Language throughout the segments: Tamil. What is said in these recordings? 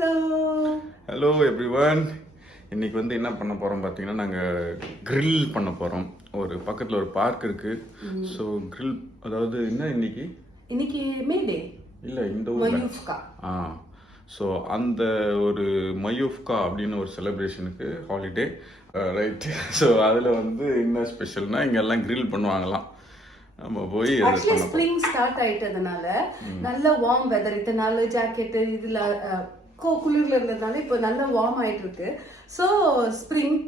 Hello everyone. இன்னைக்கு வந்து என்ன பண்ண போறோம் பார்த்தீங்கன்னா, நாங்கள் கிரில் பண்ண போறோம். ஒரு பக்கத்தில் ஒரு பார்க் இருக்கு. ஸோ கிரில், அதாவது என்ன இன்னைக்கு மே டே இல்லை இந்த ஊர்ல மயூஃப்கா. ஸோ அந்த ஒரு மயூஃப்கா அப்படின்னு ஒரு செலிப்ரேஷனுக்கு ஹாலிடே ரைட். ஸோ அதில் வந்து என்ன ஸ்பெஷல்னா, இங்கே எல்லாம் கிரில் பண்ணுவாங்களாம். நம்ம போய் ஆக்சுவலி ஸ்ப்ரிங் ஸ்டார்ட் ஆயிட்டதுனால நல்ல வார்ம் வெதர், இதனால ஜாக்கெட்டு இதுல குளிர்ல இருந்ததுனால இப்போ நல்ல வார்ம் ஆயிட்டு இருக்கு. ஸோ ஸ்ப்ரிங்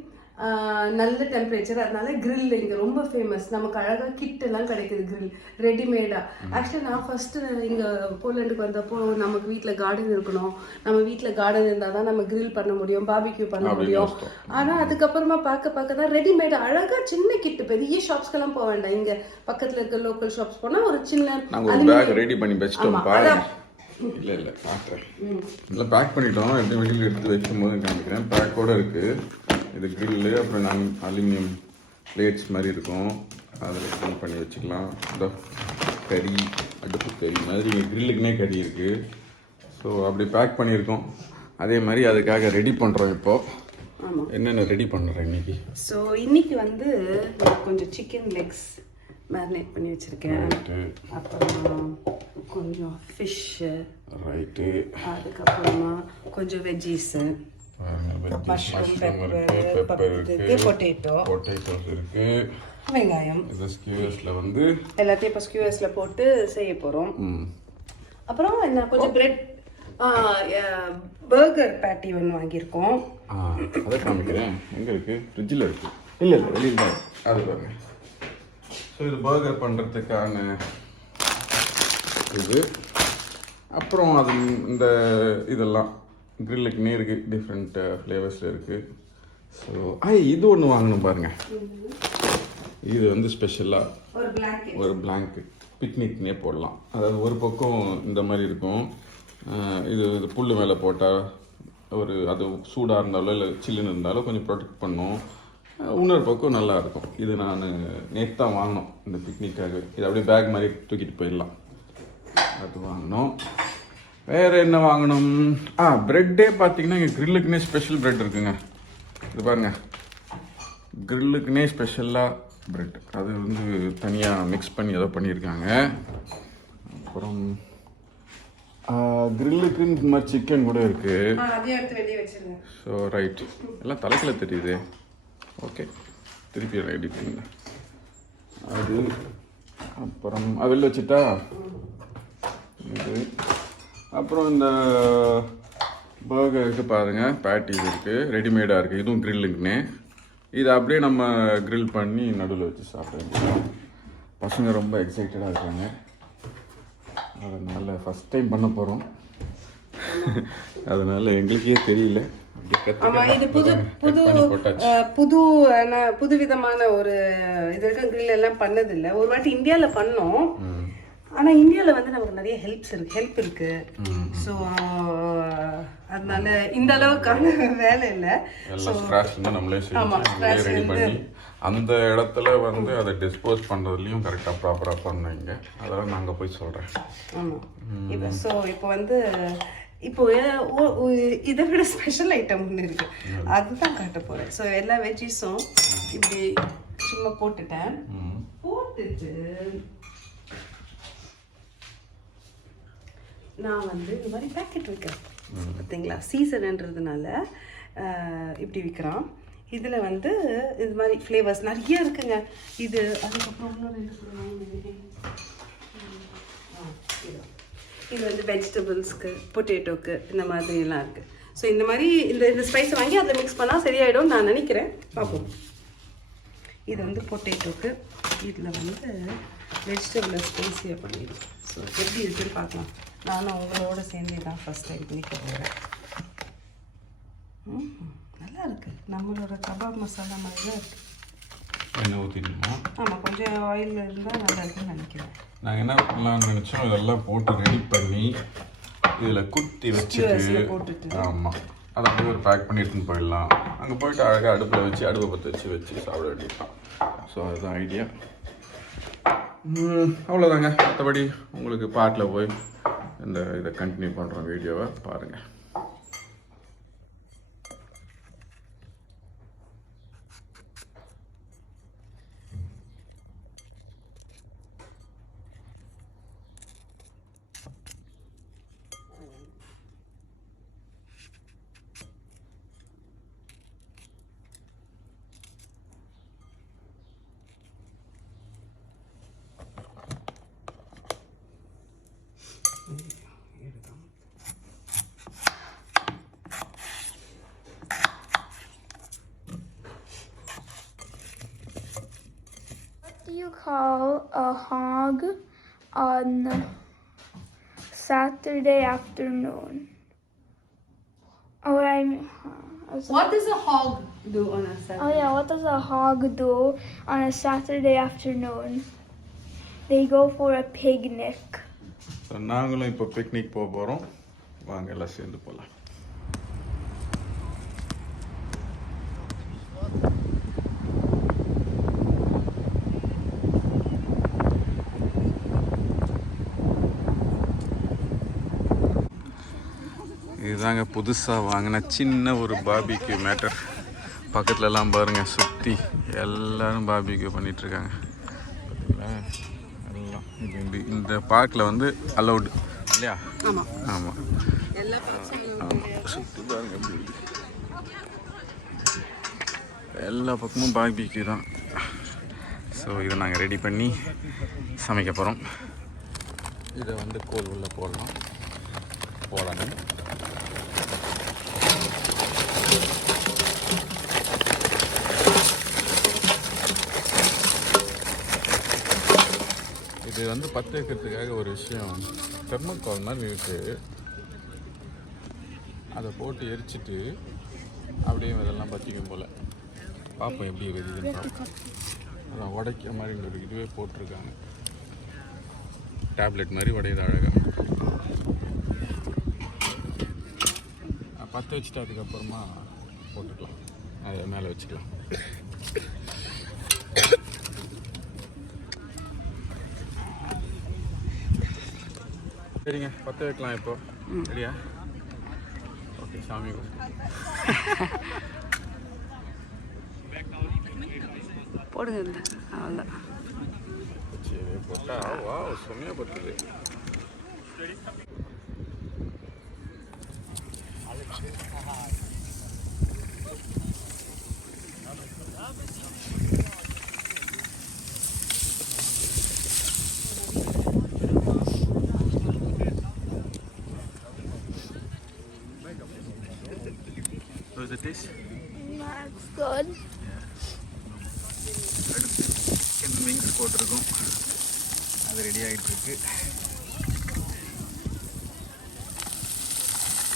நல்ல டெம்பரேச்சர், அதனால கிரில் இங்க ரொம்ப ஃபேமஸ். நமக்கு அழகா கிட் எல்லாம் கிடைக்குது கிரில் ரெடிமேடா. ஆக்சுவலி நான் ஃபர்ஸ்ட் இங்க போலண்டுக்கு வந்தப்போ நமக்கு வீட்டுல கார்டன் இருக்கணும், நம்ம வீட்டுல கார்டன் இருந்தால் தான் நம்ம கிரில் பண்ண முடியும், பாபிக்யூ பண்ண முடியும். ஆனா அதுக்கப்புறமா பார்க்க தான் ரெடிமேடா அழகா சின்ன கிட், பெரிய ஷாப்ஸ்க்கெல்லாம் போக வேண்டாம், இங்க பக்கத்துல இருக்க லோக்கல் ஷாப்ஸ் போனா ஒரு சின்ன ரெடி பண்ணி வச்சிட்டோம். இல்லை பார்க்குறேன். இல்லை பேக் பண்ணிட்டோம். எப்படி வெளியில் எடுத்து வைக்கும் போது காமிக்கிறேன். பேக்கோடு இருக்குது. இது கிரில்லு, அப்புறம் நான் அலுமினியம் பிளேட்ஸ் மாதிரி இருக்கும், அதில் க்ளீன் பண்ணி வச்சுக்கலாம். இந்த கறி, அடுப்பு கறி மாதிரி இங்கே கிரில்லுக்குனே கறி இருக்குது. ஸோ அப்படி பேக் பண்ணியிருக்கோம். அதே மாதிரி அதுக்காக ரெடி பண்ணுறோம். இப்போது என்னென்ன ரெடி பண்ணுறேன் இன்னைக்கு. ஸோ இன்னைக்கு வந்து கொஞ்சம் சிக்கன் லெக்ஸ் மேரினேட் பண்ணி வச்சுருக்கேன். அப்புறம் கொஞ்சம் ஃபிஷ்ஷு, ரைட்டு. அதுக்கப்புறமா கொஞ்சம் வெஜ்ஜீஸு, மஷ்ரூம், பெப்பர் இருக்குது, பொட்டேட்டோஸ் இருக்குது, வெங்காயம். இது ஸ்கியூஎஸில் வந்து எல்லாத்தையும் இப்போ ஸ்கியூஎஸில் போட்டு செய்ய போகிறோம். அப்புறம் என்ன கொஞ்சம் பிரெட், பர்கர் பேட்டி ஒன்று வாங்கியிருக்கோம். அதை காமிக்கிறேன். எங்கே இருக்குது? ஃப்ரிட்ஜில் இருக்குது. இல்லை வெளியில் தான். அது பாருங்க. ஸோ இது பர்கர் பண்ணுறதுக்கான இது. அப்புறம் அது இந்த இதெல்லாம் கிரில்லுக்குன்னே இருக்குது, டிஃப்ரெண்ட் ஃப்ளேவர்ஸில் இருக்குது. ஸோ இது ஒன்று வாங்கணும் பாருங்கள். இது வந்து ஸ்பெஷலாக ஒரு பிளாங்கெட், பிக்னிக்னே போடலாம். அதாவது ஒரு பக்கம் இந்த மாதிரி இருக்கும், இது புல் மேலே போட்டால் ஒரு அது சூடாக இருந்தாலோ இல்லை சில்லுன்னு இருந்தாலோ கொஞ்சம் ப்ரொடெக்ட் பண்ணும். இன்னொரு பக்கம் நல்லா இருக்கும். இது நான் நேற்று தான் வாங்கினோம் இந்த பிக்னிக்காக. இது அப்படியே பேக் மாதிரி தூக்கிட்டு போயிடலாம். அது வாங்கினோம். வேறு என்ன வாங்கணும்? ப்ரெட்டே பார்த்தீங்கன்னா இங்கே கிரில்லுக்குனே ஸ்பெஷல் ப்ரெட் இருக்குங்க. இது பாருங்கள், கிரில்லுக்குனே ஸ்பெஷலாக ப்ரெட். அது வந்து தனியாக மிக்ஸ் பண்ணி ஏதோ பண்ணியிருக்காங்க. அப்புறம் கிரில்லுக்குன்னு இந்த மாதிரி சிக்கன் கூட இருக்குது. ஸோ ரைட், எல்லாம் தலைக்கில் தெரியுது. ஓகே, திருப்பி ரெடி பண்ணுங்க. அது அப்புறம் வெளில வச்சுட்டா இது. அப்புறம் இந்த பர்கருக்கு பாருங்கள், பேட்டிஸ் இருக்குது, ரெடிமேடாக இருக்குது. இதுவும் கிரில்லுக்குன்னே. இதை அப்படியே நம்ம கிரில் பண்ணி நடுவில் வச்சு சாப்பிடுவோம். பசங்க ரொம்ப எக்ஸைட்டடாக இருக்காங்க. அதனால் ஃபஸ்ட் டைம் பண்ண போகிறோம். அதனால் எங்களுக்கே தெரியல. இது புது விதமான ஒரு இது வரைக்கும் கிரில் எல்லாம் பண்ணதில்லை. ஒரு வாட்டி இந்தியாவில் பண்ணோம். ஆனால் இந்தியாவில் வந்து நமக்கு நிறைய ஹெல்ப் இருக்கு. ஸோ அதனால இந்த அளவுக்கான வேலை இல்லை. அந்த இடத்துல வந்து அதை டிஸ்போஸ் பண்ணுறதுலையும் கரெக்டாக ப்ராப்பராக பண்ணுவீங்க. அதெல்லாம் நாங்கள் போய் சொல்கிறேன். ஆமாம். ஸோ இப்போ வந்து இதை விட ஸ்பெஷல் ஐட்டம் ஒன்று இருக்கு, அதுதான் காட்ட போறேன். ஸோ எல்லா வெஜ்ஜீஸும் இப்படி சும்மா போட்டுட்டு நான் வந்து இந்த மாதிரி பேக்கெட் விற்கிறேன் பார்த்தீங்களா. சீசன்ன்றதுனால இப்படி விற்கிறான். இதில் வந்து இது மாதிரி ஃப்ளேவர்ஸ் நிறைய இருக்குங்க. இது அதுக்கப்புறம் இது வந்து வெஜிடபிள்ஸ்க்கு, பொட்டேட்டோக்கு, இந்த மாதிரிலாம் இருக்குது. ஸோ இந்த மாதிரி இந்த ஸ்பைஸை வாங்கி அதில் மிக்ஸ் பண்ணால் சரியாயிடும் நான் நினைக்கிறேன். பார்ப்போம். இது வந்து பொட்டேட்டோக்கு, இதில் வந்து வெஜிடபிளை ஸ்பைஸியாக பண்ணிடுவோம். ஸோ எப்படி இருக்குன்னு பார்க்கலாம். நானும் உங்களோட சேர்ந்து தான் ஃபஸ்ட் டைம் பண்ணிக்க போகிறேன். நல்லா இருக்குது, நம்மளோட கபாப் மசாலா மாதிரி தான் இருக்குது. எண்ணெய் ஊற்றிடணுமா? ஆமாம், கொஞ்சம் ஆயில் இருந்தால் நல்லா இருக்குன்னு நினைக்கிறேன். நாங்கள் என்ன பண்ணலாம்னு நினச்சோம், இதெல்லாம் போட்டு ரெடி பண்ணி இதில் குத்தி வச்சுட்டு, ஆமாம், அதை அப்படியே ஒரு பேக் பண்ணி எடுத்துன்னு போயிடலாம். அங்கே போயிட்டு அழகாக அடுப்பில் வச்சு அடுப்பை பற்ற வச்சு சாப்பிட வேண்டியதான். ஸோ அதுதான் ஐடியா. அவ்வளோதாங்க. மற்றபடி உங்களுக்கு பாட்டில் போய் இந்த இதை கண்டினியூ பண்ணுறோம். வீடியோவை பாருங்கள். call a hog on Saturday afternoon. Oh, What does a hog do on a Saturday? Oh yeah, what does a hog do on a Saturday afternoon? They go for a picnic. So நாங்களும் இப்போ பிக்னிக் போக போகிறோம். வாங்க எல்லாம் சேர்ந்து போகலாம். இதுதாங்க புதுசாக வாங்கின சின்ன ஒரு பார்பிக்யூ மேட்டர். பக்கத்துலலாம் பாருங்கள், சுற்றி எல்லோரும் பார்பிக்யூ பண்ணிகிட்ருக்காங்க. பார்த்தீங்களா, எல்லாம் இந்த பார்க்கில் வந்து அலௌடு இல்லையா? ஆமாம் ஆமாம், சுற்றி பாருங்க எப்படி எல்லா பக்கமும் பார்பிக்யூ தான். ஸோ இதை நாங்கள் ரெடி பண்ணி சமைக்க போகிறோம். இதை வந்து கோல் உள்ள போடலாம். இது வந்து பற்ற வைக்கிறதுக்காக ஒரு விஷயம், தெர்மோகால் மாதிரி இருக்குது. அதை போட்டு எரிச்சிட்டு அப்படியே இதெல்லாம் பற்றிக்கும் போல். பார்ப்போம் எப்படி எரியுதுன்னு பார்ப்போம். அதான் உடைக்கிற மாதிரி ஒரு இதுவே போட்டிருக்காங்க. டேப்லெட் மாதிரி உடையுது அழகாக. பற்ற வச்சுட்டு அதுக்கப்புறமா போட்டுக்கலாம், அதை மேலே வச்சுக்கலாம். சரிங்க, பற்ற வைக்கலாம். இப்போ சரியா? ஓகே, சாமி போடுங்க. அவ்வளோதான். சரி, போட்டா வா செம்மையாக பற்றுது. So is it taste? That's good. அடுத்து சிக்கன் விங்ஸ் போட்டிருக்கோம், அது ரெடி ஆகிட்டுருக்கு.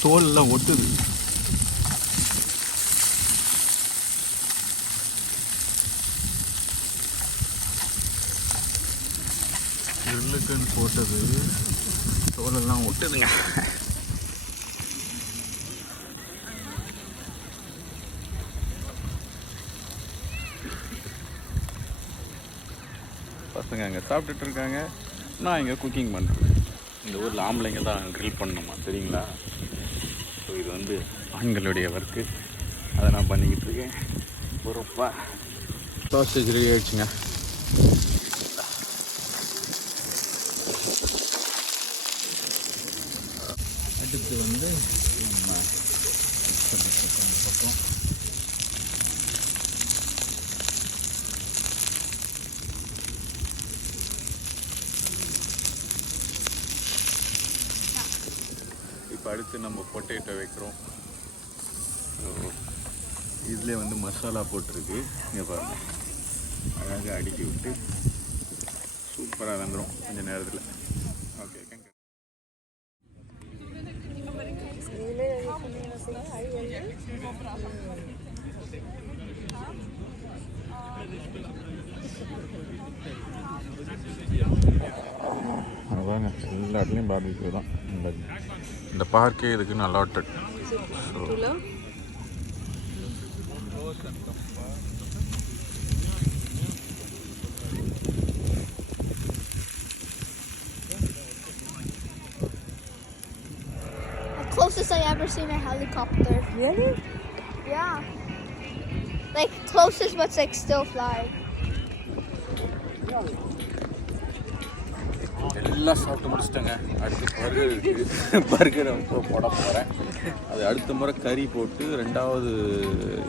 தோல்லாம் ஒட்டுது. கிரில்லுக்குன்னு போட்டது தோலெல்லாம் ஒட்டுதுங்க. பசங்க அங்கே சாப்பிட்டுட்டு இருக்காங்க, நான் இங்கே குக்கிங் பண்ணுறேன். இந்த ஊரில் ஆம்பளைங்க தான் க்ரில் பண்ணணுமா தெரியுங்களா? ஸோ இது வந்து ஆண்களுடைய ஒர்க்கு, அதை நான் பண்ணிக்கிட்டு இருக்கேன். பொறுப்பா சாசேஜ் ரெடி ஆகிடுச்சுங்க. அடுத்து வந்து பக்கம் இப்போ அடுத்து நம்ம பொட்டேட்டோ வைக்கிறோம். இதில் வந்து மசாலா போட்டிருக்கு, இங்கே பாருங்கள், அழகாக அடுக்கி விட்டு சூப்பராக வந்துடும் கொஞ்சம் நேரத்தில். ஓகே, அதாங்க எல்லா இடத்துலையும் பார்பிக்யூ தான். இந்த பார்க்கே இதுக்கு நல்லா allotted. So Closest I ever seen a helicopter. Really? Yeah. Like closest, but it's like still flying. எல்லாம் சாப்பிட்டு முடிச்சிட்டேங்க. அடுத்து பர்கர் இருக்குது, பர்கரை போட போகிறேன். அது அடுத்த முறை கறி போட்டு 2வது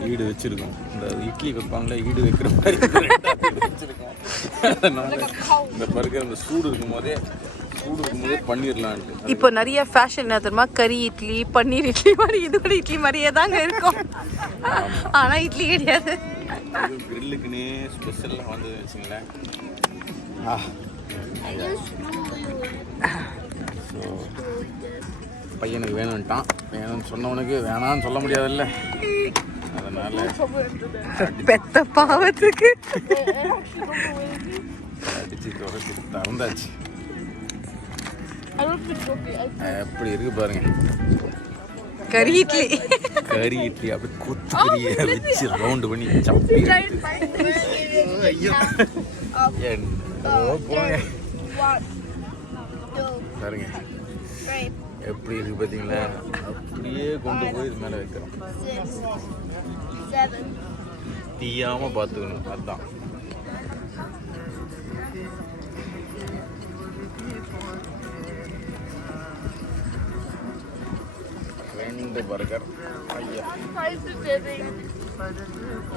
ஈடு வச்சுருக்கோம். இந்த இட்லி வைப்பாங்களே, ஈடு வைக்கிற மாதிரி 2வது வச்சுருக்கோம். அதனால் இந்த பர்கர் இந்த சூடு இருக்கும்போதே பண்ணிடலான்ட்டு. இப்போ நிறைய ஃபேஷன் தெரியுமா, கறி இட்லி, பன்னீர் இட்லி மாதிரி. இது கூட இட்லி மாதிரியே தாங்க இருக்கும், ஆனால் இட்லி கிடையாது. கிரில்லுக்குன்னே ஸ்பெஷலாக வந்து வச்சுங்களேன். ஸோ பையனுக்கு வேணும்ட்டான். வேணும்னு சொன்னவனுக்கு வேணான்னு சொல்ல முடியாதுல்ல, அதனால பெத்த பாவத்துக்கு அடிச்சு தொடச்சி திறந்தாச்சு. எப்படி இருக்கு பாருங்க, கறி இட்லி. கறி இட்லி அப்படி கொத்து கறியை வச்சு ரவுண்டு பண்ணி சப்பி ஐயோ போங்க பாருங்க எப்படி இருக்கு பார்த்தீங்களா. அப்படியே கொண்டு போய் இது மேலே வைக்கிறோம். தீயாம பார்த்துக்கணும், அதுதான். ரெண்டு பர்கர். ஐயா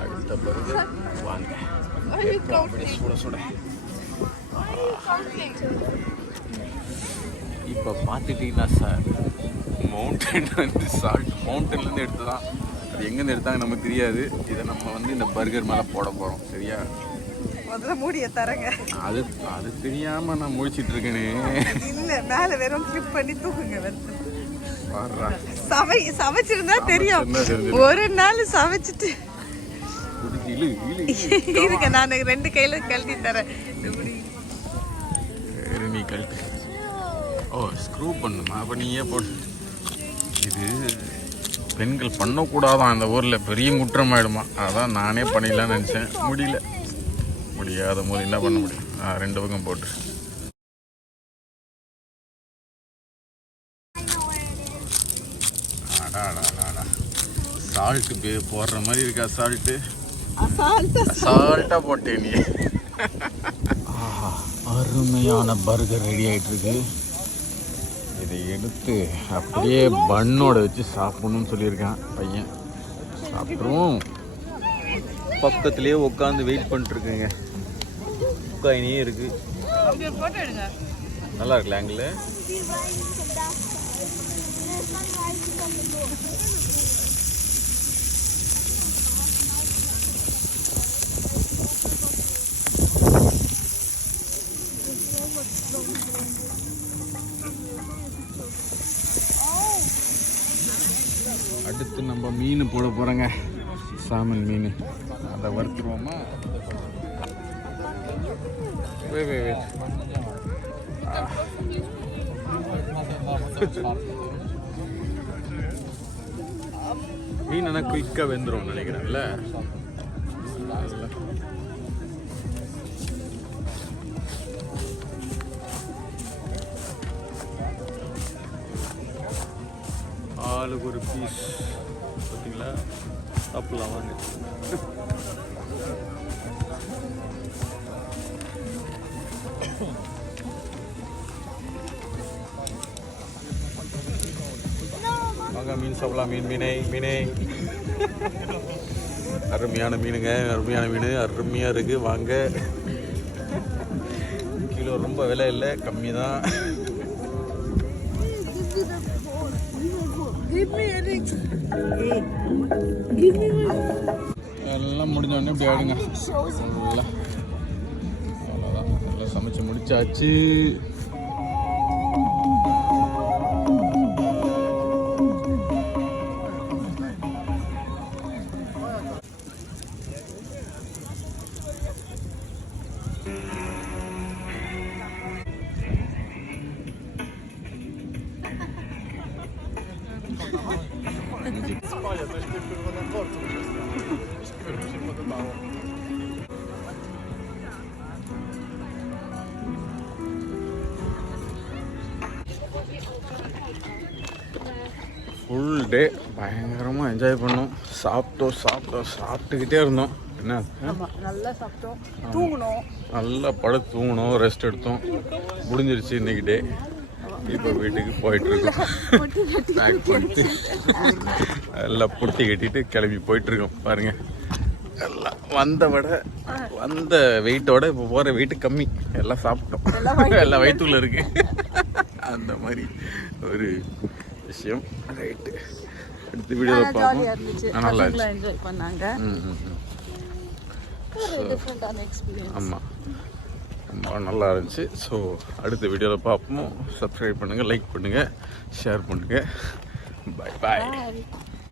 அடுத்த பர்கர் வாங்க. சுட சுட இப்போ பார்த்துட்டீங்கன்னா சார், மவுண்டன் வந்து சால்ட் மவுண்டன்லேருந்து எடுத்து தான், அது எங்கேருந்து எடுத்தாங்க நமக்கு தெரியாது. இதை நம்ம வந்து இந்த பர்கர் மேலே போட போகிறோம். சரியா, முதல்ல மூடிய தரங்க. அது அது தெரியாமல் நான் முடிச்சிட்டு இருக்கேனே. இல்லை, மேலே வெறும் கிளிப் பண்ணி தூக்குங்க. வர்றா சமைச்சிருந்தா தெரியும். ஒரு நாள் சமைச்சிட்டு இருக்க, நான் 2 கையில கழட்டி தரேன். நீ கழட்டு. ஓ, ஸ்க்ரூ பண்ணுமா? அப்போ நீயே போட்டு. இது பெண்கள் பண்ணக்கூடாதான் இந்த ஊரில், பெரிய குற்றமாயிடுமா. அதான் நானே பண்ணிடலான்னு நினச்சேன், முடியாத போது என்ன பண்ண முடியும். 2 பக்கம் போட்டு சால்ட்டு போடுற மாதிரி இருக்கா. சால்ட்டாக போட்டேன் நீ. அருமையான பர்கர் ரெடி ஆகிட்டு இருக்கு. இதை எடுத்து அப்படியே பன்னோட வச்சு சாப்பிடணும்னு சொல்லியிருக்கான் பையன். சாப்பிட்ருவோம். பக்கத்துலேயே உட்காந்து வெயிட் பண்ணிட்டுருக்குங்க. உட்காயினே இருக்கு. நல்லா இருக்குல்ல ஆங்கிள். அடுத்து நம்ம மீன் போட போகிறோங்க. சாமன் மீன். அதை வறுத்துருவோமா? மீன் ஆனால் குயிக்காக வெந்துடும் நினைக்கிறேன்ல. ஆளுக்கு ஒரு பீஸ் பார்த்தீங்களா? சாப்பிடலாம் வாங்க. வாங்க மீன் சாப்பிடலாம். மீனே அருமையான மீனுங்க. அருமையாக இருக்குது. வாங்க. கிலோ ரொம்ப விலை இல்லை, கம்மி தான். எல்லாம் முடிஞ்சோடனே இப்படி ஆடுங்க. அவ்வளோதான், எல்லாம் சமைச்சு முடிச்சாச்சு. ஃபுல் டே பயங்கரமாக என்ஜாய் பண்ணோம். சாப்பிட்டுக்கிட்டே இருந்தோம். என்ன நல்லா சாப்பிட்டோம், தூங்கணும், நல்லா படுத்து தூங்கணும், ரெஸ்ட் எடுத்தோம். முடிஞ்சிருச்சு இன்னைக்கு டே. இப்போ வீட்டுக்கு போயிட்டுருக்கோம். பேக் பண்ணிட்டு எல்லாம் புட்டி கட்டிட்டு கிளம்பி போயிட்டுருக்கோம். பாருங்கள், எல்லாம் வந்த வெயிட்டோட இப்போ போகிற வெயிட்டு கம்மி. எல்லாம் சாப்பிட்டோம், எல்லாம் வயிற்றுக்குள்ள இருக்கு. அந்த மாதிரி ஒரு விஷயம். ரைட்டு, அடுத்த வீடியோவில் பார்ப்போம். நல்லா என்ஜாய் பண்ணாங்க. ஆமாம், ரொம்ப நல்லா இருந்துச்சு. ஸோ அடுத்த வீடியோவில் பார்ப்போம். சப்ஸ்கிரைப் பண்ணுங்கள், லைக் பண்ணுங்கள், ஷேர் பண்ணுங்கள். பாய் பாய்.